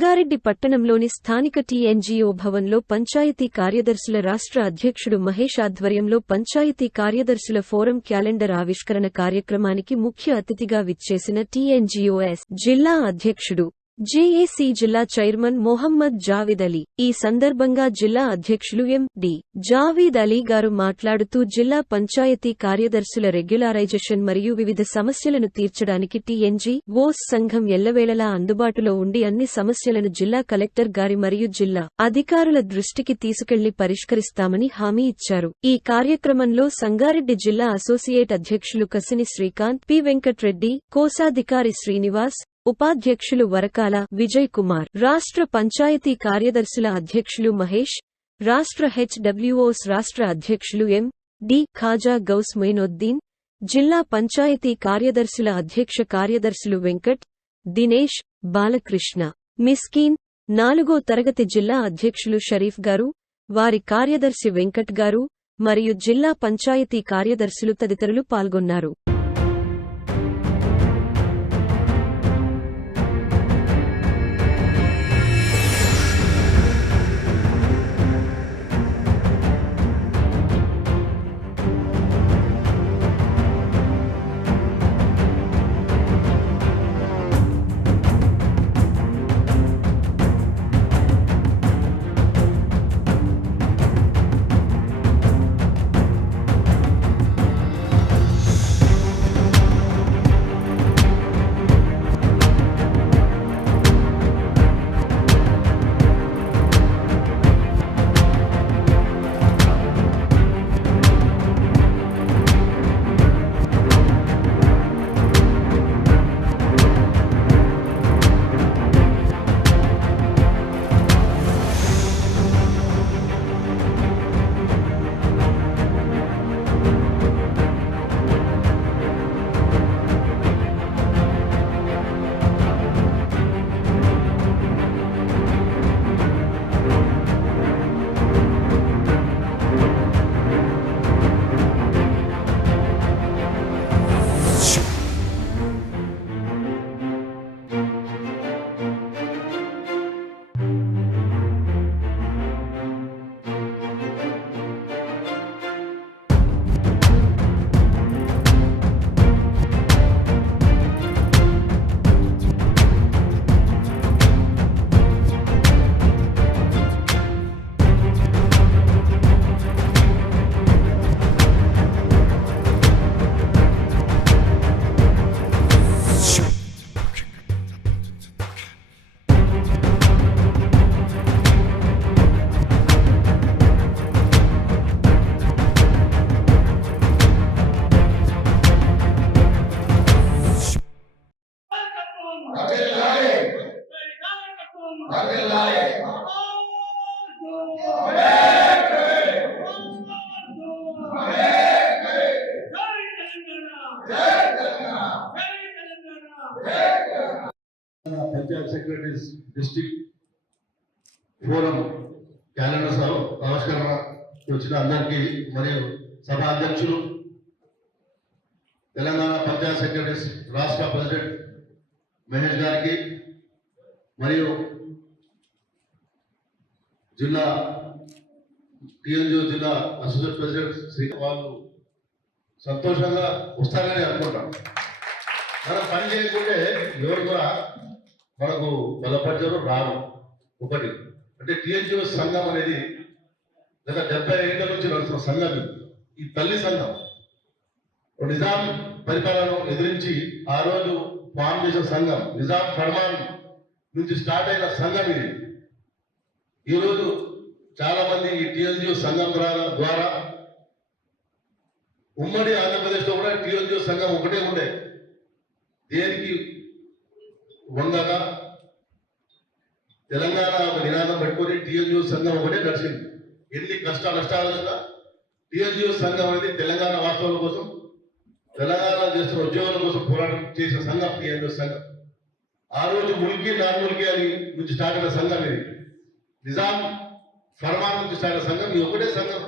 రంగారెడ్డి పట్టణంలోని స్థానిక టీఎన్జీఓ భవన్లో పంచాయతీ కార్యదర్శుల రాష్ట్ర అధ్యక్షుడు మహేష్ ఆధ్వర్యంలో పంచాయతీ కార్యదర్శుల ఫోరం క్యాలెండర్ ఆవిష్కరణ కార్యక్రమానికి ముఖ్య అతిథిగా విచ్చేసిన టీఎన్జీఓఎస్ జిల్లా అధ్యక్షుడు జేఏసీ జిల్లా చైర్మన్ మొహమ్మద్ జావిద్ అలీ ఈ సందర్భంగా జిల్లా అధ్యక్షులు ఎం డి జావీద్ అలీ గారు మాట్లాడుతూ జిల్లా పంచాయతీ కార్యదర్శుల రెగ్యులరైజేషన్ మరియు వివిధ సమస్యలను తీర్చడానికి టీఎన్జీ ఓస్ సంఘం ఎల్లవేళలా అందుబాటులో ఉండి అన్ని సమస్యలను జిల్లా కలెక్టర్ గారి మరియు జిల్లా అధికారుల దృష్టికి తీసుకెళ్ళి పరిష్కరిస్తామని హామీ ఇచ్చారు. ఈ కార్యక్రమంలో సంగారెడ్డి జిల్లా అసోసియేట్ అధ్యక్షులు కసిని శ్రీకాంత్ పి వెంకట్రెడ్డి కోశాధికారి శ్రీనివాస్ ఉపాధ్యక్షులు వరకాల విజయ్ కుమార్ రాష్ట్ర పంచాయతీ కార్యదర్శుల అధ్యక్షులు మహేష్ రాష్ట్ర హెచ్డబ్ల్యూఓస్ రాష్ట్ర అధ్యక్షులు ఎం. డి. ఖాజా గౌస్ మొయినొద్దీన్ జిల్లా పంచాయతీ కార్యదర్శుల అధ్యక్ష కార్యదర్శులు వెంకట్ దినేష్ బాలకృష్ణ మిస్కీన్ నాలుగో తరగతి జిల్లా అధ్యక్షులు షరీఫ్ గారు వారి కార్యదర్శి వెంకట్ గారు మరియు జిల్లా పంచాయతీ కార్యదర్శులు తదితరులు పాల్గొన్నారు. District district forum calendar sir ఆవిష్కరణ వచ్చిన అందరికీ మరియు సభ అధ్యక్షులు తెలంగాణ పంచాయత్ సెక్రటరీస్ రాష్ట్ర ప్రెసిడెంట్ మహేష్ గారికి మరియు జిల్లా టీఎన్జిఓ జిల్లా అసోసియేట్ ప్రెసిడెంట్ శ్రీ వాళ్ళు సంతోషంగా వస్తారని అనుకుంటాం. మనం పని చేయకుంటే ఎవరు కూడా మనకు బలపరచడం రాదు. ఒకటి. అంటే టిఎన్జిఓ సంఘం అనేది గత డెబ్బై ఏళ్ళ నుంచి నడుస్తున్న సంఘం ఈ తల్లి సంఘం. నిజాం పరిపాలన ఎదిరించి ఆ రోజు ఫామ్ చేసిన సంఘం. నిజాం ఫర్మాన్ నుంచి స్టార్ట్ అయిన సంఘం ఇది. ఈరోజు చాలా మంది ఈ టిఎన్జిఓ సంఘం ద్వారా ద్వారా ఉమ్మడి ఆంధ్రప్రదేశ్లో కూడా టిఎన్జిఓ సంఘం ఒకటే ఉండే. దేనికి వంగగా తెలంగాణ ఒక నినాదం పెట్టుకొని టిఎన్జిఓ సంఘం ఒకటే నడిచింది. ఎన్ని కష్ట నష్టాలు వచ్చినా టిఎన్జిఓ సంఘం అనేది తెలంగాణ వాస్తవాల కోసం తెలంగాణ చేస్తున్న ఉద్యోగాల కోసం పోరాటం చేసిన సంఘం టిఎన్జిఓ సంఘం. ఆ రోజు ముల్కి నా ముల్కి అని నుంచి స్టార్ట్ అయిన సంఘం ఇది. నిజాం ఫర్మాన్ నుంచి స్టార్ట్ అయిన సంఘం ఇది ఒకటే సంఘం.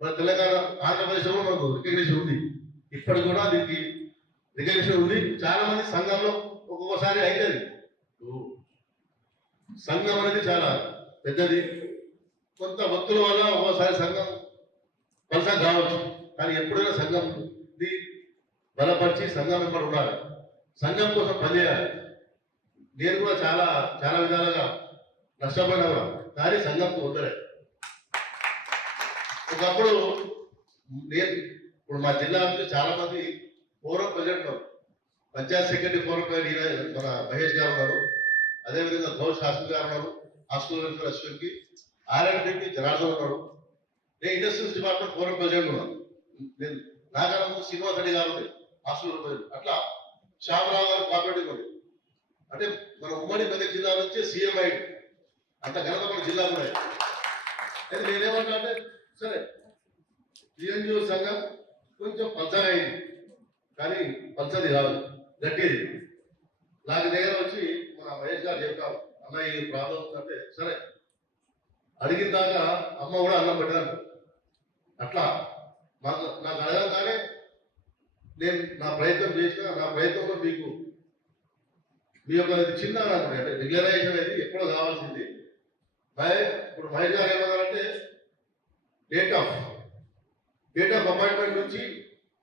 మన తెలంగాణ ఆంధ్రప్రదేశ్లో మనకు రికగ్నేషన్ ఉంది. ఇప్పటికి కూడా దీనికి రికగ్నేషన్ ఉంది. చాలా మంది సంఘంలో ఒక్కొక్కసారి అయినది సంఘం అనేది చాలా పెద్దది. కొంత భక్తుల వల్ల ఒక్కోసారి సంఘం పలసా కావచ్చు. కానీ ఎప్పుడైనా సంఘం బలపరిచి సంఘం వెంబడి ఉండాలి. సంఘం కోసం పనిచేయాలి. నేను కూడా చాలా చాలా విధాలుగా నష్టపోయినా కానీ సంఘంకు వద్దలే ఒకప్పుడు నేను ఇప్పుడు మా జిల్లా నుంచి చాలా మంది forum present panchayat secretary forum present మన మహేష్ గారు ఉన్నారు. అదేవిధంగా ఘోష్ శాస్త్రి గారు ఉన్నారు. హాస్టల్ వెల్ఫేర్ అశ్విన్కి ఆర్ఎండ్కి జనార్దన్ ఉన్నారు. నేను ఇండస్ట్రీస్ డిపార్ట్మెంట్ ఫోరం ప్రెసిడెంట్ ఉన్నాను నేను నాకన్నా ముందు శ్రీనివాస్ రెడ్డి గారు ఉంది హాస్టల్ ప్రెసిడెంట్ అట్లా శ్యామరావు గారు కోఆపరేటివ్ ఉంది అంటే మన ఉమ్మడి మెదక్ జిల్లా నుంచి సీఎం అయ్యి అంత ఘనత మన జిల్లా కూడా అయితే నేనేమంటా అంటే సరే టీఎన్జిఓ సంఘం కొంచెం పల్చగా అయింది. కానీ పల్చది కాదు గట్టిది నాకు దగ్గర వచ్చి మన మహేష్ గారు చెప్పారు అన్న ఈ ప్రాబ్లం అంటే సరే. అడిగిన దాకా అమ్మ కూడా అన్నం పెట్టాను అట్లా మాకు నాకు అడగగానే నేను నా ప్రయత్నం చేసిన నా ప్రయత్నంలో మీకు మీ యొక్క చిన్న అనుకుంటే అంటే డిక్లరేషన్ అనేది ఎప్పుడో కావాల్సింది. మహే ఇప్పుడు మహేష్ గారు ఏమన్నారంటే date of date of appointment నుంచి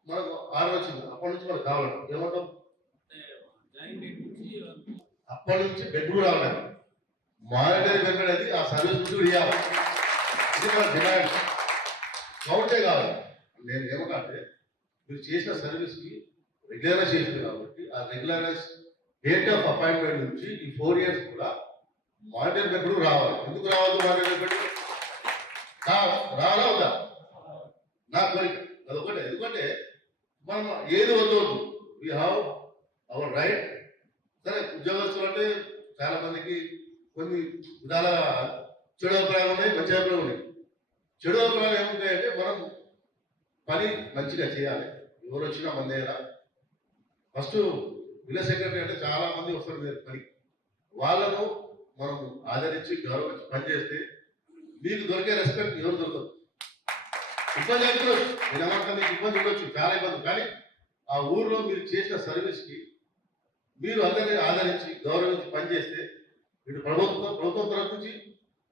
మనకు ఆర్డర్ వచ్చింది. అప్పటి నుంచి మనకు కావాలి. ఏమంటాం అప్పటి నుంచి బెడ్ కూడా ఉన్నాయి మానిటరీ బెడ్ అది ఆ సర్వీస్ కూడా ఇవ్వాలి ఇది మన డిమాండ్ కౌంటే కాదు. నేను ఏమంటే అంటే మీరు చేసిన సర్వీస్కి రెగ్యులరైజ్ చేస్తుంది కాబట్టి ఆ రెగ్యులరైజ్ డేట్ ఆఫ్ అపాయింట్మెంట్ నుంచి ఈ ఫోర్ ఇయర్స్ కూడా మానిటరీ బెడ్ రావాలి. ఎందుకు రావాలి మానిటర్ బెడ్ రావాలా నా కోరిక. అదొకటి. ఎందుకంటే మనం ఏది వద్దవద్దు వీ హ్యావ్ అవర్ రైట్ సరే ఉద్యోగస్తులు అంటే చాలా మందికి కొన్ని విధాల చెడు అభిప్రాయాలు ఉన్నాయి మంచి అభిప్రాయాలు ఉన్నాయి. చెడు అభిప్రాయాలు ఏముంటాయంటే మనం పని మంచిగా చేయాలి. ఎవరు వచ్చినా మన దగ్గర ఫస్ట్ విలేజ్ సెక్రటరీ అంటే చాలా మంది వస్తారు పని. వాళ్ళను మనం ఆదరించి గౌరవించి పనిచేస్తే మీకు దొరికే రెస్పెక్ట్ ఎవరు దొరకదు. ఇబ్బంది అయితే నేను ఏమంటాను ఇబ్బంది ఉండొచ్చు చాలా ఇబ్బంది. కానీ ఆ ఊర్లో మీరు చేసిన సర్వీస్కి మీరు అందరినీ ఆదరించి గౌరవించి పనిచేస్తే ఇటు ప్రభుత్వం ప్రభుత్వం తరఫు నుంచి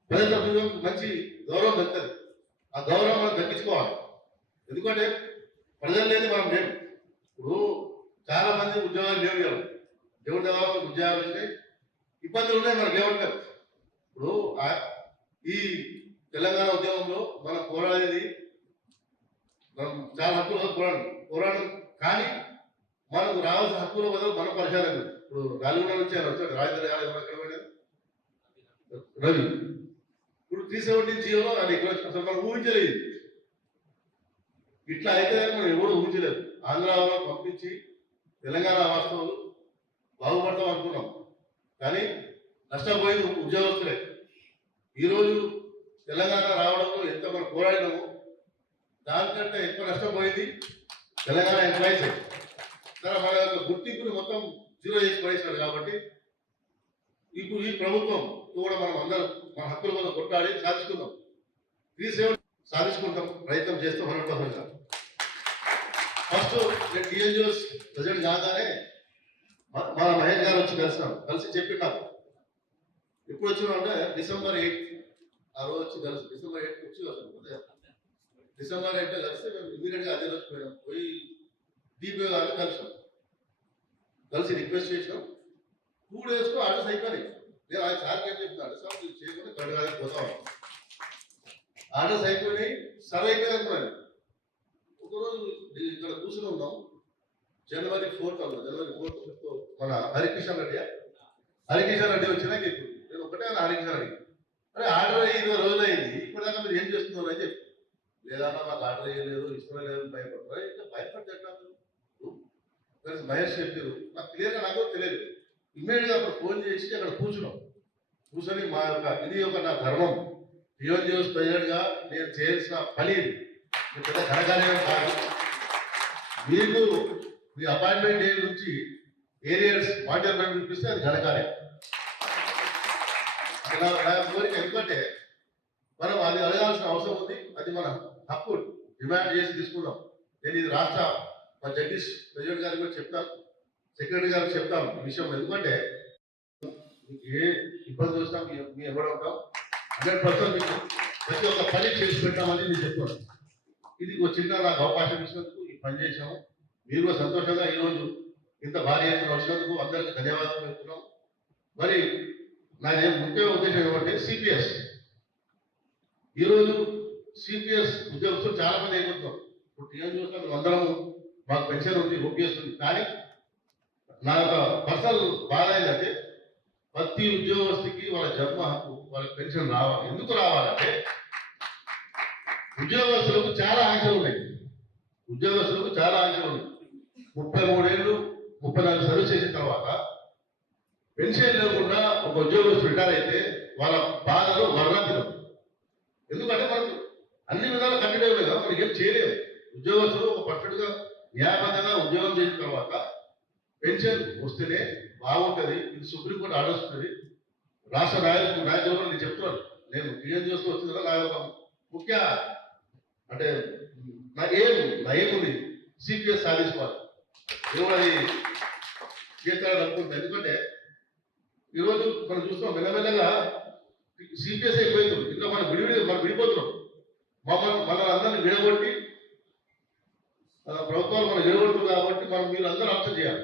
ప్రజల తరఫు మంచి గౌరవం దక్కుతుంది. ఆ గౌరవం మనం దక్కించుకోవాలి. ఎందుకంటే ప్రజలు లేని మనం లేవు ఇప్పుడు చాలా మంది ఉద్యోగాలు లేవు లేవు దేవుడి దేవాలకు ఉద్యోగాలు వచ్చినాయి. ఇబ్బందులు ఉన్నాయి మనకు లేవంటారు ఇప్పుడు ఈ తెలంగాణ ఉద్యమంలో మనం పోరాడేది మనం చాలా హక్కులు పోరాడు పోరాడు. కానీ మనకు రావాల్సిన హక్కుల బదులు మన పరిహారం ఇప్పుడు నలుగురు నుంచి ఆయన వచ్చాడు రాజధాని గారు ఎవరు ఎక్కడ రవి. ఇప్పుడు త్రీ సెవెంటీన్ జీవో అది ఇక్కడ అసలు మనం ఊహించలేదు. ఇట్లా అయితే మనం ఎవరు ఊహించలేదు. ఆంధ్ర పంపించి తెలంగాణ వాస్తవాలు బాగుపడతాం అనుకున్నాం. కానీ నష్టపోయింది ఉద్యోగస్తులే. ఈరోజు తెలంగాణ రావడంలో ఎంత మనం పోరాడినామో దానికంటే ఎక్కువ నష్టపోయింది తెలంగాణ ఎంప్లాయీస్. సరే యొక్క గుర్తింపుని మొత్తం జీరో చేసి పడేసినారు కాబట్టి ఇప్పుడు ఈ ప్రభుత్వం కూడా మనం అందరం మన హక్కుల కోసం కొట్టాలి సాధించుకుందాం త్రీ సెవెన్ సాధించుకుంటాం ప్రయత్నం చేస్తాం హండ్రెడ్ ఫస్ట్ నేను టీఎన్జిఓస్ ప్రజెంట్ కాగానే మ- మన మహేష్ గారు వచ్చి కలిసినాం కలిసి చెప్పినాం. ఎప్పుడు వచ్చినా అంటే డిసెంబర్ ఎయిత్ ఆ రోజు వచ్చి కలిసి డిసెంబర్ ఎయిట్ వచ్చి కలిసి డిసెంబర్ ఎయిట్ కలిస్తే మేము ఇమీడియట్గా అదే రోజు పోయినాం పోయి దీపే గారిని కలిసాం. కలిసి రిక్వెస్ట్ చేసాం టూ డేస్లో ఆర్డర్స్ అయిపోయినాయి. నేను ఆయన సార్కి ఏం చెప్తున్నాను సార్ మీరు చేయకుండా కడగాలి పోతాం అడ్రస్ అయిపోయినాయి. సరే అయిపోయింది అనుకున్నాను ఒకరోజు ఇక్కడ కూర్చుని ఉన్నాం. జనవరి ఫోర్త్ అన్న జనవరి ఫోర్త్ ఫిఫ్త్ మన హరికిషన్ రెడ్డి హరికిషన్ రెడ్డి వచ్చినాక ఇప్పుడు. నేను ఒకటే అన్న హరికిషన్ రెడ్డి. అరే ఆర్డర్ అయ్యి ఇరవై రోజులు అయింది. ఇప్పటిదాకా మీరు ఏం చేస్తున్నారు? అని చెప్పి. లేదన్నా మాకు ఆర్డర్ అయ్యలేదు ఇష్టం లేదు భయపడతారు ఇంకా భయపడితే కలిసి మహేష్ చెప్పారు నాకు క్లియర్గా నాకు తెలియదు. ఇమ్మీడియట్గా అప్పుడు ఫోన్ చేసి అక్కడ కూర్చున్నాం. కూర్చొని మా యొక్క ఇది ఒక నా ధర్మం. టీవన్ న్యూస్ ప్రెసిడెంట్గా నేను చేయాల్సిన పని ఇది. పెద్ద ఘనకార్యం కాదు. మీకు మీ అపాయింట్మెంట్ డే నుంచి ఏరియర్స్ మాట్లాడమని చూపిస్తే అది ఘనకార్యం. నా కోరిక. ఎందుకంటే మనం అది అడగాల్సిన అవసరం ఉంది. అది మన హక్కు. డిమాండ్ చేసి తీసుకుందాం నేను ఇది రాష్ట్ర మా జగదీష్ ప్రెసిడెంట్ గారికి కూడా చెప్తాను సెక్రటరీ గారికి చెప్తాం ఈ విషయం. ఎందుకంటే మీకు ఏ ఇబ్బంది చూస్తాం మీ ఎవరు ఉంటాం హండ్రెడ్ పర్సెంట్ మీకు ప్రతి ఒక్క పని చేసి పెట్టామని నేను చెప్తాను ఇది ఒక చిన్న నాకు అవకాశం ఇచ్చినందుకు ఈ పని చేశాము. మీరు సంతోషంగా ఈరోజు ఇంత భారీ ఎత్తున వచ్చినందుకు అందరికీ ధన్యవాదాలు చెప్తున్నాం. మరి నా ఏ- ముఖ్య ఉద్దేశం ఏమంటే సిపిఎస్ ఈరోజు సిపిఎస్ ఉద్యోగస్తులు చాలా మంది అయిపోతున్నాం ఇప్పుడు టీఎం చూస్తాం అందరము మాకు పెన్షన్ ఉంది ఒప్పేస్తుంది కానీ నా యొక్క పర్సనల్ బాధ ఏంటంటే ప్రతి ఉద్యోగస్తుకి వాళ్ళ జన్మ హక్కు వాళ్ళకి పెన్షన్ రావాలి. ఎందుకు రావాలంటే ఉద్యోగస్తులకు చాలా ఆంక్షలు ఉన్నాయి. ఉద్యోగస్తులకు చాలా ఆంక్షలు ఉన్నాయి. ముప్పై మూడేళ్ళు ముప్పై నాలుగు సర్వీస్ చేసిన తర్వాత పెన్షన్ లేకుండా ఒక ఉద్యోగస్తులు రిటైర్ అయితే వాళ్ళ బాధలు వర్ణాతీతం ఎందుకంటే మనకు అన్ని విధాలు కంటిన్యూ కదా మనం ఏం చేయలేము. ఉద్యోగస్తులు ఒక పర్ఫెక్ట్గా న్యాయబద్ధంగా ఉద్యోగం చేసిన తర్వాత పెన్షన్ వస్తేనే బాగుంటుంది ఇది సుప్రీంకోర్టు ఆర్డర్స్ ఉంటుంది రాష్ట్ర నాయకులు నాయకులు నేను చెప్తున్నాను. నేను క్లియర్ చేస్తూ వచ్చింది కదా నా యొక్క ముఖ్య అంటే నా ఏం నా ఏముంది సిపిఎస్ సాధించుకోవాలి అది చేస్తారని అనుకుంటున్నాను ఎందుకంటే ఈరోజు మనం చూస్తున్నాం మెల్లమెల్లగా సిపిఎస్ అయిపోతుంది ఇంకా మనం విడివిడి మనం విడిపోతున్నాం. మమ్మల్ని మన అందరిని విడగొట్టి ప్రభుత్వాలు మనం విడగొడుతుంది కాబట్టి మనం మీరు అందరూ అర్థం చేయాలి.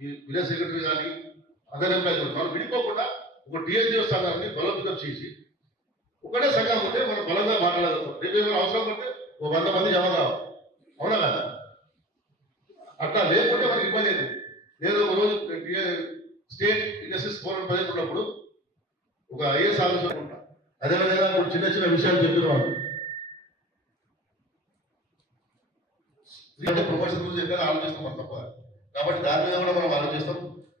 ఈ విలేజ్ సెక్రటరీ కానీ అదర్ ఎంప్లాయీస్ మనం విడిపోకుండా ఒక టీఎన్జిఓ సంఘాన్ని బలోపేతం చేసి ఒకటే సంఘం ఉంటే మనం బలంగా మాట్లాడగలుగుతాం. రేపు ఏమైనా అవసరం ఉంటే ఓ వంద మంది జమ కావాలి. అవునా కదా? అట్లా లేకుంటే మనకి ఇబ్బంది లేదు. నేను ఒక రోజు స్టేట్ ఇండస్ట్రీస్ ఫోరం ప్రజలు ఉన్నప్పుడు ఒక ఐఏఎస్ ఆఫీసర్ ఉంటా. అదేవిధంగా ఇప్పుడు చిన్న చిన్న విషయాలు చెప్తున్నాను ప్రమోషన్ గురించి చెప్పారు ఆలోచిస్తాం మనం తప్ప. కాబట్టి దాని మీద కూడా మనం ఆలోచిస్తాం.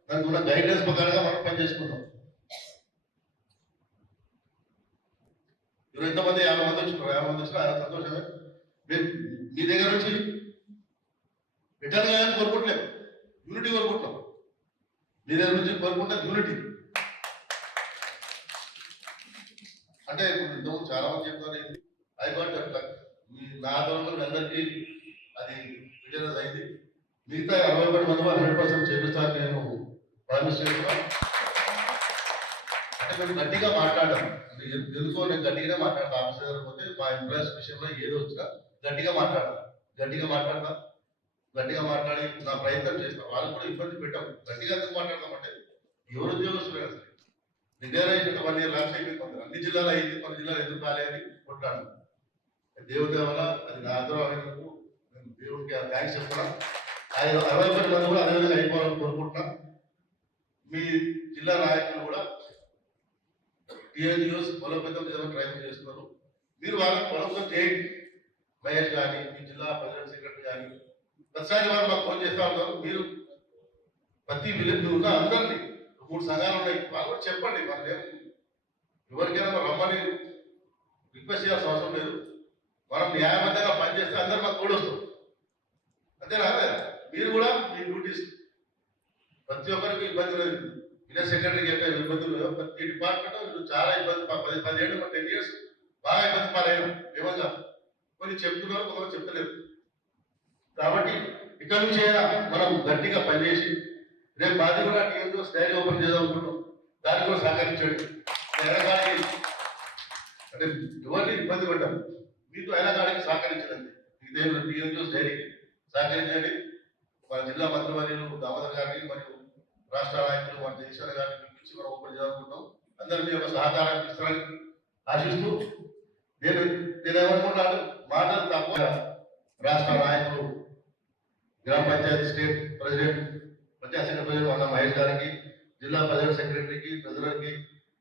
దానికి ఉన్న గైడ్లైన్స్ ప్రకారంగా మనం పని చేసుకుంటాం. ఇరవై ఎంతమంది యాభై మంది వచ్చినారు. యాభై మంది వచ్చినా ఆయన సంతోషమే. మీరు మీ దగ్గర నుంచి రిటర్న్ కాదని కోరుకుంటలేము యూనిటీ కోరుకుంటాం మీ దగ్గర నుంచి కోరుకుంటే యూనిటీ అంటే ఇప్పుడు ఇంతకు చాలా మంది చెప్తారు ఇది అయిపోయింది అట్లా మీ నా ఆధ్వర్యంలో అందరికీ అది రిటర్న్ అయింది. మిగతా అరవై ఒకటి మంది హండ్రెడ్ పర్సెంట్ చేపిస్తాను నేను ప్రామిస్ చేస్తున్నాను అంటే మేము గట్టిగా మాట్లాడాం ఎందుకో నేను గట్టిగానే మాట్లాడతా. ఆఫీసర్ దగ్గర పోతే మా ఎంప్లాయీస్ విషయంలో ఏదో వచ్చినా గట్టిగా మాట్లాడతా. గట్టిగా మాట్లాడతా. గట్టిగా మాట్లాడి నా ప్రయత్నం చేస్తాం. వాళ్ళు కూడా ఇబ్బంది పెట్టాం గట్టిగా ఎందుకు మాట్లాడతామంటే ఎవరు ఉద్యోగస్తులు అసలు రిటైర్ వన్ ఇయర్ లాస్ట్ అయిపోయింది కొందరు. అన్ని జిల్లాలు అయింది కొన్ని జిల్లాలు ఎందుకు కాలే అని కొట్లాడు దేవుడి వల్ల అది నా ఆదరణ అయినందుకు దేవుడికి థ్యాంక్స్ చెప్పడం. ఆయన అరవై ఒకటి మంది కూడా అదేవిధంగా అయిపోవాలని కోరుకుంటున్నాం. మీ జిల్లా నాయకులు కూడా టీఎన్జిఓస్ బలోపేతం చేయడానికి ప్రయత్నం చేస్తున్నారు. మీరు వాళ్ళకి బలోపేతం చేయండి. మహేష్ కానీ మీ జిల్లా ప్రెసిడెంట్ సెక్రటరీ కానీ ప్రతిసారి వారు మాకు ఫోన్ చేస్తూ ఉంటారు. మీరు ప్రతి విలేజ్ ఉన్న అందరినీ మూడు సంఘాలు ఉన్నాయి వాళ్ళు కూడా చెప్పండి. మన ఎవరికైనా రమ్మని రిక్వెస్ట్ చేయాల్సిన అవసరం లేదు. మనం న్యాయబద్ధంగా పనిచేస్తే అందరూ మాకు కూడా అంతేనా? మీరు కూడా మీ డ్యూటీస్ ప్రతి ఒక్కరికి ఇబ్బంది లేదు. ఇదే సెక్రటరీకి ఎక్కడ ఇబ్బందులు ప్రతి డిపార్ట్మెంట్ చాలా ఇబ్బంది ప- పది పదిహేడు టెన్ ఇయర్స్ బాగా ఇబ్బంది పాలైన ఏమన్నా కొన్ని చెప్తున్నారు కొంతమంది చెప్తలేదు కాబట్టి ఇక్కడ నుంచి మనం గట్టిగా పనిచేసి రేపు మాది కూడా టీఎంలో స్టైల్ ఓపెన్ చేద్దాం అనుకుంటున్నాం. దాన్ని కూడా సహకరించండి. అంటే ఎవరిని ఇబ్బంది పడ్డాం మీతో ఎనగాడికి సహకరించండి. ఇదే టీఎంలో డైరీకి సహకరించండి. మన జిల్లా మంత్రివర్యులు దామోదర్ గారిని మరియు రాష్ట్ర నాయకులు మన జగన్ గారిని పిలిపించి మనం ఓపెన్ చేసుకుంటాం అందరి మీ యొక్క సహకారాన్ని ఇస్తారని ఆశిస్తూ నేను నేను ఏమనుకున్నాను మాటలు తక్కువ రాష్ట్ర నాయకులు గ్రామ panchayat state president panchayat secretary అన్న మహేష్ గారికి జిల్లా ప్రెసిడెంట్ సెక్రటరీకి ట్రెజరర్కి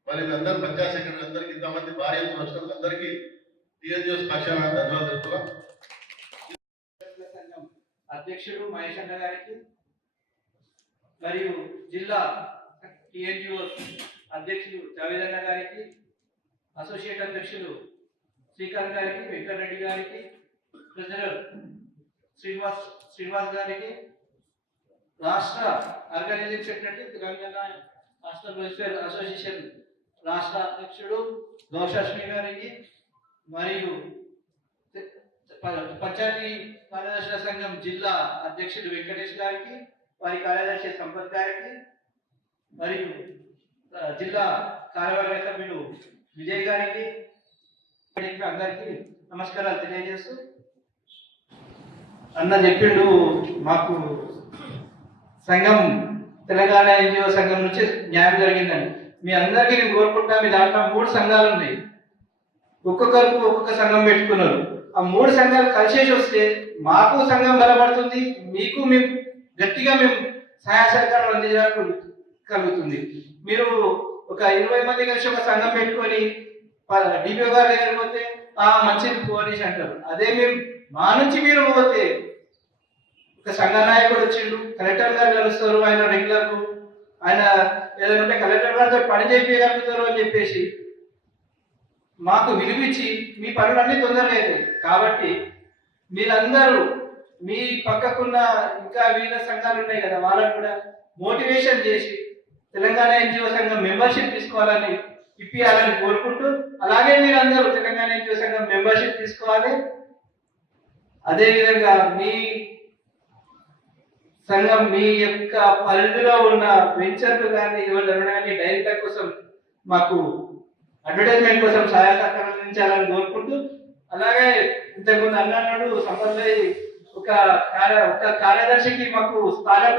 మరి మీ అందరు పంచాయత్ సెక్రటరీ అందరికీ ఇంతమంది భార్య వచ్చినందుకు అందరికీ టీఎన్జిఎస్ పక్షాన ధన్యవాదాలు చెప్తున్నాం అధ్యక్షుడు మహేష్ అన్న గారికి మరియు జిల్లా టిఎన్జిఓ అధ్యక్షుడు జావేదన్న అన్న గారికి అసోసియేట్ అధ్యక్షులు శ్రీకాంత్ గారికి వెంకటరెడ్డి గారికి ట్రెజరర్ శ్రీనివాస్ శ్రీనివాస్ గారికి రాష్ట్ర ఆర్గనైజింగ్ సెక్రటరీ తెలంగాణ రాష్ట్ర వెల్ఫేర్ అసోసియేషన్ రాష్ట్ర అధ్యక్షుడు గౌశాష్మి గారికి మరియు పంచాయతీ కార్యదర్శుల సంఘం జిల్లా అధ్యక్షుడు వెంకటేష్ గారికి వారి కార్యదర్శి సంపత్ గారికి మరియు జిల్లా కార్యవర్గ సభ్యుడు విజయ్ గారికి అందరికీ నమస్కారాలు తెలియజేస్తూ అన్న చెప్పిండు మాకు సంఘం తెలంగాణ ఎన్జిఓ సంఘం నుంచి న్యాయం జరిగిందని మీ అందరికీ నేను కోరుకుంటా మీ దాంట్లో మూడు సంఘాలు ఉన్నాయి ఒక్కొక్కరికి ఒక్కొక్క సంఘం పెట్టుకున్నారు. ఆ మూడు సంఘాలు కలిసేసి వస్తే మాకు సంఘం బలపడుతుంది మీకు మేము గట్టిగా మేము సహాయ సహకారాలు అందించడానికి కలుగుతుంది. మీరు ఒక ఇరవై మంది కలిసి ఒక సంఘం పెట్టుకొని డిపిఓ గారు దగ్గర పోతే ఆ మంచిది పోలీస్ అంటారు. అదే మేము మా నుంచి మీరు పోతే ఒక సంఘ నాయకుడు వచ్చిండు కలెక్టర్ గారు కలుస్తారు ఆయన రెగ్యులర్ ఆయన ఏదైనా ఉంటే కలెక్టర్ గారితో పని చేయగలుగుతారు అని చెప్పేసి మాకు విలువిచ్చి మీ పనులన్నీ తొందరగా అవుతాయి కాబట్టి మీరందరూ మీ పక్కకున్న ఇంకా వీళ్ళ సంఘాలు ఉన్నాయి కదా వాళ్ళకు కూడా మోటివేషన్ చేసి తెలంగాణ ఎన్జిఓ సంఘం మెంబర్షిప్ తీసుకోవాలని ఇప్పియాలని కోరుకుంటూ అలాగే మీరందరూ తెలంగాణ ఎన్జిఓ సంఘం మెంబర్షిప్ తీసుకోవాలి. అదేవిధంగా మీ సంఘం మీ యొక్క పరిధిలో ఉన్న వెంచర్లు కానీ ఎవరు కానీ డైరెక్టర్ కోసం మాకు అడ్వర్టైజ్మెంట్ కోసం సహాయ సహకారం అందించాలని కోరుకుంటూ అలాగే ఇంతకుముందు అన్నాడు సంపద ఒక కార్య ఒక కార్యదర్శికి మాకు స్థానం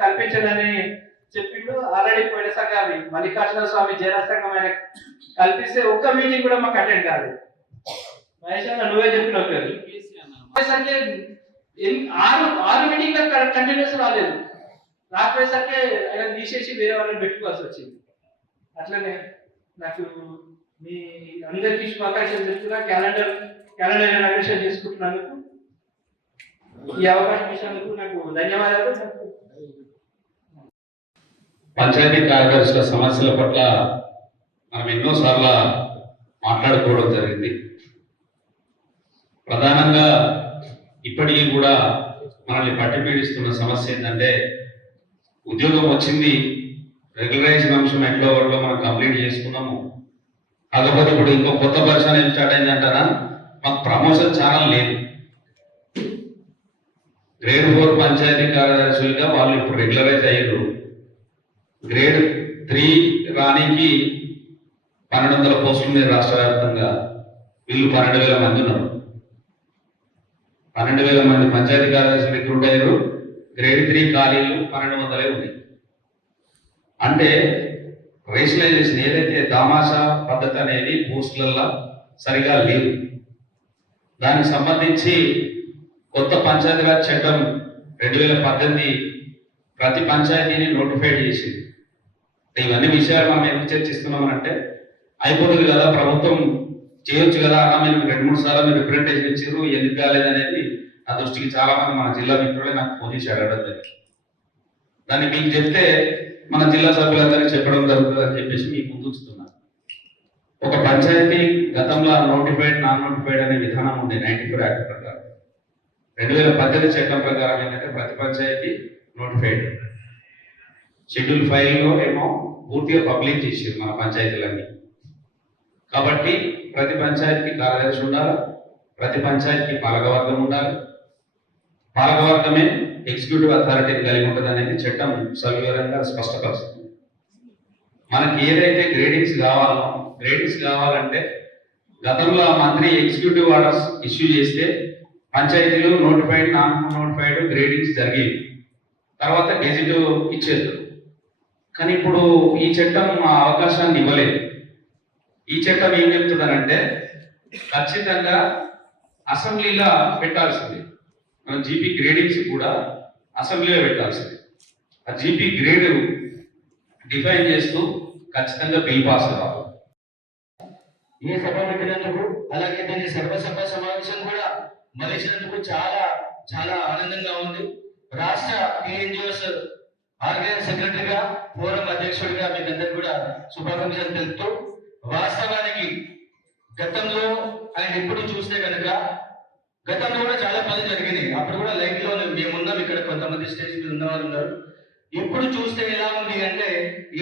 కల్పించడని చెప్పిండు. ఆల్రెడీ పోయిన సంఘాన్ని మల్లికార్జున స్వామి జయరా సంఘం ఆయన కల్పిస్తే ఒక్క మీటింగ్ కూడా మాకు అటెండ్ కాదు మహేష్ అన్న నువ్వే చెప్పినావు ఆరు ఆరు మీటింగ్ కంటిన్యూస్ రాలేదు. రాకపోయేసరికి ఆయన తీసేసి వేరే వాళ్ళని పెట్టుకోవాల్సి వచ్చింది. అట్లనే నాకు మీ అందరికీ శుభాకాంక్షలు చెప్తున్నా క్యాలెండర్ క్యాలెండర్ ఇనాగ్రేషన్ చేసుకుంటున్నందుకు ఈ అవకాశం ఇచ్చినందుకు నాకు ధన్యవాదాలు. పంచాయతీ కార్యదర్శుల సమస్యల పట్ల మనం ఎన్నోసార్లు మాట్లాడుకోవడం జరిగింది. ప్రధానంగా ఇప్పటికీ కూడా మనల్ని పట్టి పీడిస్తున్న సమస్య ఏంటంటే ఉద్యోగం వచ్చింది రెగ్యులరైజేషన్ అంశం ఎట్లా వాళ్ళు మనం కంప్లీట్ చేసుకున్నాము. కాకపోతే ఇప్పుడు ఇంకో కొత్త పరిశ్రమ ఏం స్టార్ట్ అయిందంటారా మాకు ప్రమోషన్ ఛానల్ లేదు. గ్రేడ్ ఫోర్ పంచాయతీ కార్యదర్శులుగా వాళ్ళు ఇప్పుడు రెగ్యులరైజ్ అయ్యారు. గ్రేడ్ త్రీ రానికి పన్నెండు వందల పోస్టులు ఉన్నాయి రాష్ట్ర వ్యాప్తంగా. వీళ్ళు పన్నెండు వేల మంది ఉన్నారు. పన్నెండు వేల మంది పంచాయతీ కార్యదర్శులు రిక్రూట్ అయ్యారు గ్రేడ్ త్రీ ఖాళీలు పన్నెండు వందలే ఉన్నాయి. అంటే రేషనలైజేషన్ ఏదైతే దామాషా పద్ధతి అనేది పోస్టులలో సరిగా లేవు. దానికి సంబంధించి కొత్త పంచాయతీరాజ్ చట్టం రెండు వేల పద్దెనిమిది ప్రతి పంచాయతీని నోటిఫైడ్ చేసింది. ఇవన్నీ విషయాలు మనం ఎందుకు చర్చిస్తున్నామనంటే అయిపోతుంది కదా ప్రభుత్వం చేయొచ్చు కదా అన్న మీరు రెండు మూడు సార్లు మీరు రిప్రజెంటేషన్ ఇచ్చారు ఎందుకు కాలేదనేది నా దృష్టికి చాలా మంది మన జిల్లా మిత్రులే నాకు ఫోన్ చేసి అడగడం జరిగింది. దాన్ని మీకు చెప్తే మన జిల్లా సభ్యులందరికీ చెప్పడం జరుగుతుంది అని చెప్పేసి మీకు ముందు ఒక పంచాయతీ గతంలో నోటిఫైడ్ నాన్ నోటిఫైడ్ అనే విధానం ఉంది నైన్టీ ఫోర్ యాక్ట్ ప్రకారం. రెండు వేల పద్దెనిమిది చట్టం ప్రకారం ఏంటంటే ప్రతి పంచాయతీ నోటిఫైడ్. షెడ్యూల్ ఫైవ్లో ఏమో పూర్తిగా పబ్లిక్ చేసారు మన పంచాయతీలన్నీ. కాబట్టి ప్రతి పంచాయతీకి కార్యదర్శి ఉండాలి ప్రతి పంచాయతీకి పాలకవర్గం ఉండాలి. పాలకవర్గమే ఎగ్జిక్యూటివ్ అథారిటీని కలిగి ఉంటుంది అనేది చట్టం సవివరంగా స్పష్టపరుస్తుంది. మనకి ఏదైతే గ్రేడింగ్స్ కావాలో గ్రేడింగ్స్ కావాలంటే గతంలో మంత్రి ఎగ్జిక్యూటివ్ ఆర్డర్స్ ఇష్యూ చేస్తే పంచాయతీలు నోటిఫైడ్ నాన్ నోటిఫైడ్ గ్రేడింగ్స్ జరిగేవి. తర్వాత గెజిట్ ఇచ్చేది. కానీ ఇప్పుడు ఈ చట్టం ఆ అవకాశాన్ని ఇవ్వలేదు. ఈ చట్టం ఏం చెప్తుందనంటే ఖచ్చితంగా అసెంబ్లీలో పెట్టాల్సింది. మన జీపీ గ్రేడింగ్స్ కూడా అసెంబ్లీలో పెట్టాల్సింది. ఆ జీపీ గ్రేడ్ డిఫైన్ చేస్తూ ఖచ్చితంగా బిల్ పాస్ కావాలి. ఈ సభ పెట్టినందుకు అలాగే దాన్ని సర్వసభ సమావేశం కూడా మలిచినందుకు చాలా చాలా ఆనందంగా ఉంది. రాష్ట్ర టీఎన్జిఓస్ ఆర్గనైజ్ సెక్రటరీగా ఫోరం అధ్యక్షుడిగా మీకు కూడా శుభాకాంక్షలు తెలుపుతూ వాస్తవానికి గతంలో ఆయన ఎప్పుడు చూస్తే కనుక గతంలో కూడా చాలా పనులు జరిగినాయి. అప్పుడు కూడా లైవ్లో మేమున్నాం ఇక్కడ. కొంతమంది స్టేజ్ మీద ఉన్న వాళ్ళు ఉన్నారు. ఇప్పుడు చూస్తే ఎలా ఉంది అంటే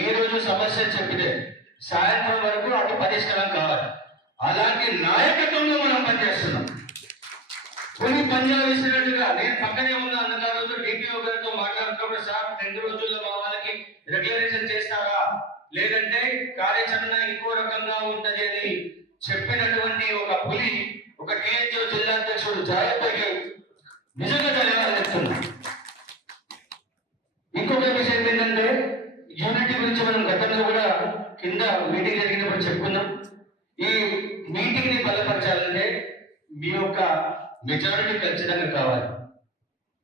ఏ రోజు సమస్య చెప్పితే సాయంత్రం వరకు అటు పరిష్కారం కావాలి. అలాంటి నాయకత్వంలో మనం పనిచేస్తున్నాం. కొన్ని పంజాబ్ వేసినట్టుగా నేను పక్కనే ఉన్న అన్నదారులతో రోజు డిపిఓ గారితో మాట్లాడుతున్నప్పుడు సార్ రెండు రోజుల్లో మా వాళ్ళకి రెగ్యులరేషన్ చేస్తారా? లేదంటే కార్యాచరణ ఇంకో రకంగా ఉంటది అని చెప్పిన ఒక పులి ఒక టీఎన్జిఓ జిల్లా అధ్యక్షుడు జాయపల్లి నిజంగా ధన్యవాదాలు చెప్తున్నా ఇంకొక విషయం ఏంటంటే యూనిటీ గురించి మనం గతంలో కూడా కింద మీటింగ్ జరిగినప్పుడు చెప్పుకున్నాం ఈ మీటింగ్ని బలపరచాలంటే మీ యొక్క మెజారిటీ ఖచ్చితంగా కావాలి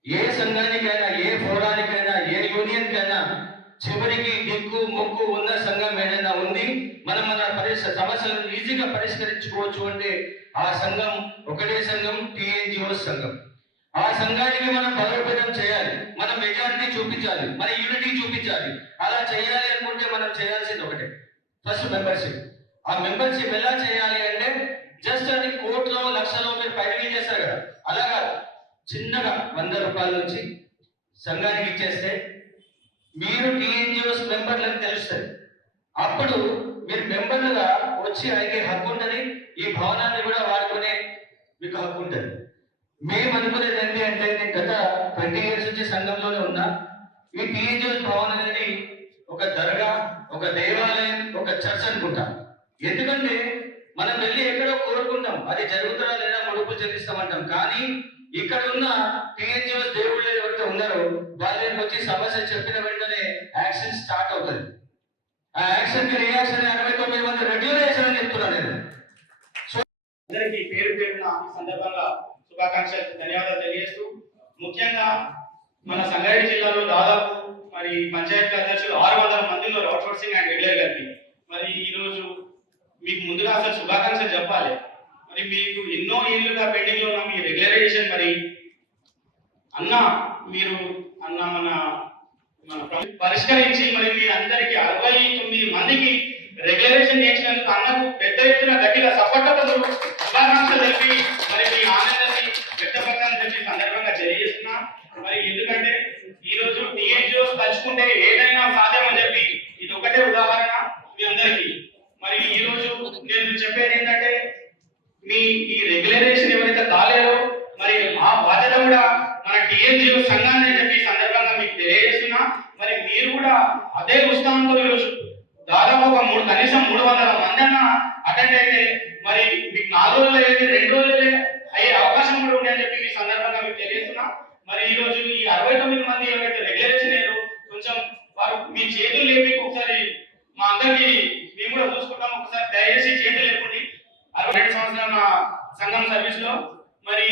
ఏ సంఘానికైనా ఏ ఫోరానికైనా ఏ యూనియన్ కైనా చివరికి దిక్కు మొక్కు ఉన్న సంఘం ఏదైనా ఉంది మనం మన పరిస సమస్యలను ఈజీగా పరిష్కరించుకోవచ్చు అంటే ఆ సంఘం ఒకటే సంఘం టిఎన్జిఓ సంఘం ఆ సంఘానికి మనం బలోపేతం చేయాలి మనం మెజారిటీ చూపించాలి మన యూనిటీ చూపించాలి అలా చేయాలి అనుకుంటే మనం చేయాల్సింది ఒకటే ఫస్ట్ మెంబర్షిప్ ఆ మెంబర్షిప్ ఎలా చేయాలి అంటే జస్ట్ అది కోట్లో లక్షలో మీరు పైరవీ చేస్తారు కదా అలా కాదు చిన్నగా వంద రూపాయలు వచ్చి సంఘానికి ఇచ్చేస్తే మీరు టీఎన్జిఓస్ మెంబర్లకు తెలుస్తుంది. అప్పుడు మీరు మెంబర్లుగా వచ్చి అడిగే హక్కు ఉంటుంది ఈ భవనాన్ని కూడా వాడుకునే మీకు హక్కు ఉంటుంది. మేము అనుకునేది ఏంటి అంటే నేను గత ట్వంటీ ఇయర్స్ నుంచి సంఘంలోనే ఉన్నా. ఈ టీఎన్జిఓస్ భవన్ అనేది ఒక దర్గా ఒక దేవాలయం ఒక చర్చ్ అనుకుంటా. ఎందుకంటే మనం వెళ్ళి ఎక్కడో కోరుకుంటాం. అది జరుగుతుందా లేదా ముడుపులు చెల్లిస్తామంటాం. కానీ ఇక్కడ ఉన్న టీఎన్జిఓస్ దేవుళ్ళు ఎవరైతే ఉన్నారో వాళ్ళకి వచ్చి సమస్య చెప్పిన వెంటనే యాక్షన్ స్టార్ట్ అవుతుంది. ఆ యాక్షన్కి రియాక్షన్ అరవై తొమ్మిది మంది రెగ్యులేషన్ చేశారని చెప్తున్నాను నేను. అందరికీ పేరు పేరున ఈ సందర్భంగా శుభాకాంక్షలు ధన్యవాదాలు తెలియజేస్తూ ముఖ్యంగా మన సంగారెడ్డి జిల్లాలో దాదాపు మరి పంచాయతీ అధ్యక్షులు ఆరు వందల మందిలో రౌట్ సింగ్ అండ్ రెగ్యులర్ గారికి. మరి ఈ రోజు మీకు ముందుగా అసలు శుభాకాంక్షలు చెప్పాలి. మీకు ఎన్నో ఏళ్ళుగా పెండింగ్లో ఉన్న మీ రెగ్యులరైజేషన్ మరి? అన్న మీరు అన్న మన మన పరిష్కరించి మరి మీ అందరికి అరవై తొమ్మిది మందికి రెగ్యులరేషన్ చేసినందుకు అన్నకు పెద్ద ఎత్తున గట్టిగా సపోర్టర్లు శుభాకాంక్షలు తెలిపి మరి మీ ఆనందాన్ని వ్యక్తపరచాలని చెప్పి సందర్భంగా తెలియజేస్తున్నా. మరి ఎందుకంటే ఈ రోజు టీఎన్జిఓస్ తలుచుకుంటే ఏదైనా సాధ్యమని చెప్పి ఇది ఒకటే ఉదాహరణ మీ అందరికీ. మరి ఈ రోజు నేను చెప్పేది మీ ఈ రెగ్యులరైజేషన్ ఎవరైతే కాలేరో మరి ఆ బాధ్యత కూడా మన టిఎన్జిఓ సంఘాన్ని అని చెప్పి ఈ సందర్భంగా మీకు తెలియజేస్తున్నా మరి మీరు కూడా అదే ఉత్సాహంతో ఈరోజు దాదాపు ఒక మూడు కనీసం మూడు వందల మంది అన్న అటెండ్ అయితే మరి మీకు నాలుగు రోజులు అయ్యేది రెండు రోజులే అయ్యే అవకాశం కూడా ఉంది అని చెప్పి ఈ సందర్భంగా మీకు తెలియజేస్తున్నా మరి ఈ రోజు ఈ అరవై తొమ్మిది మంది ఎవరైతే రెగ్యులరేషన్ అయ్యారో కొంచెం వారు మీ చేతులు లేపి ఒకసారి మా అందరికి మేము కూడా చూసుకుంటాం ఒకసారి దయచేసి చేతులు లేపండి అరవై రెండు సంవత్సరాల నా సంఘం సర్వీస్లో మరి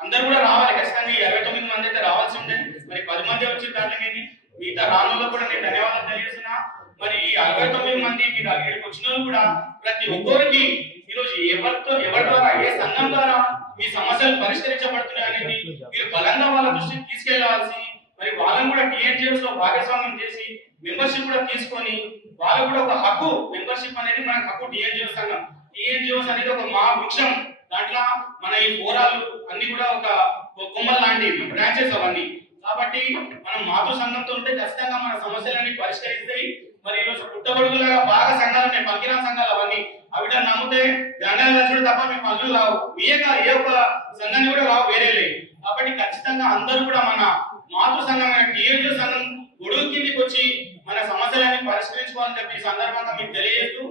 అందరూ కూడా రావాలి ఖచ్చితంగా ఈ అరవై తొమ్మిది మంది అయితే రావాల్సి ఉండే మరి పది మంది వచ్చి దాంట్లోకి మిగతా రానుల్లో కూడా నేను ధన్యవాదాలు తెలియజేస్తున్నా మరి ఈ అరవై తొమ్మిది మంది మీరు అక్కడికి వచ్చిన వాళ్ళు కూడా ముగ్గురికి ఈరోజు ఎవరితో ఎవరి ద్వారా ఏ సంఘం ద్వారా మీ సమస్యలు పరిష్కరించబడుతున్నాయి అనేది మీరు బలంగా వాళ్ళ దృష్టికి తీసుకెళ్ళాల్సి మరి వాళ్ళని కూడా టీఎన్జిఎస్లో భాగస్వామ్యం చేసి మెంబర్షిప్ కూడా తీసుకొని వాళ్ళకు కూడా ఒక హక్కు మెంబర్షిప్ అనేది మనకు హక్కు టీఎన్జిఎస్ సంఘం. టీఎన్జిఎస్ అనేది ఒక మా వృక్షం. దాంట్లో మన ఈ పోరాలు అన్ని కూడా ఒక ఒక కొమ్మలు లాంటి బ్రాంచెస్ అవన్నీ. కాబట్టి మనం మాతృ సంఘంతో ఉంటే ఖచ్చితంగా మన సమస్యలన్నీ పరిష్కరిస్తాయి. మరి ఈరోజు పుట్టగొడుగులాగా బాగా సంఘాలు ఉన్నాయి పక్కిన సంఘాలు అవన్నీ. అవిట నమ్మితే గంగా తప్ప మీకు పనులు రావు. మీయే కాదు ఏ ఒక్క సంఘాన్ని కూడా రావు వేరే లేవు కాబట్టి ఖచ్చితంగా అందరూ కూడా మన మాతృ సంఘం టీఎంజు సంఘం గొడుగు కిందికి వచ్చి మన సమస్యలన్నీ పరిష్కరించుకోవాలని చెప్పి ఈ సందర్భంగా మీకు తెలియజేస్తూ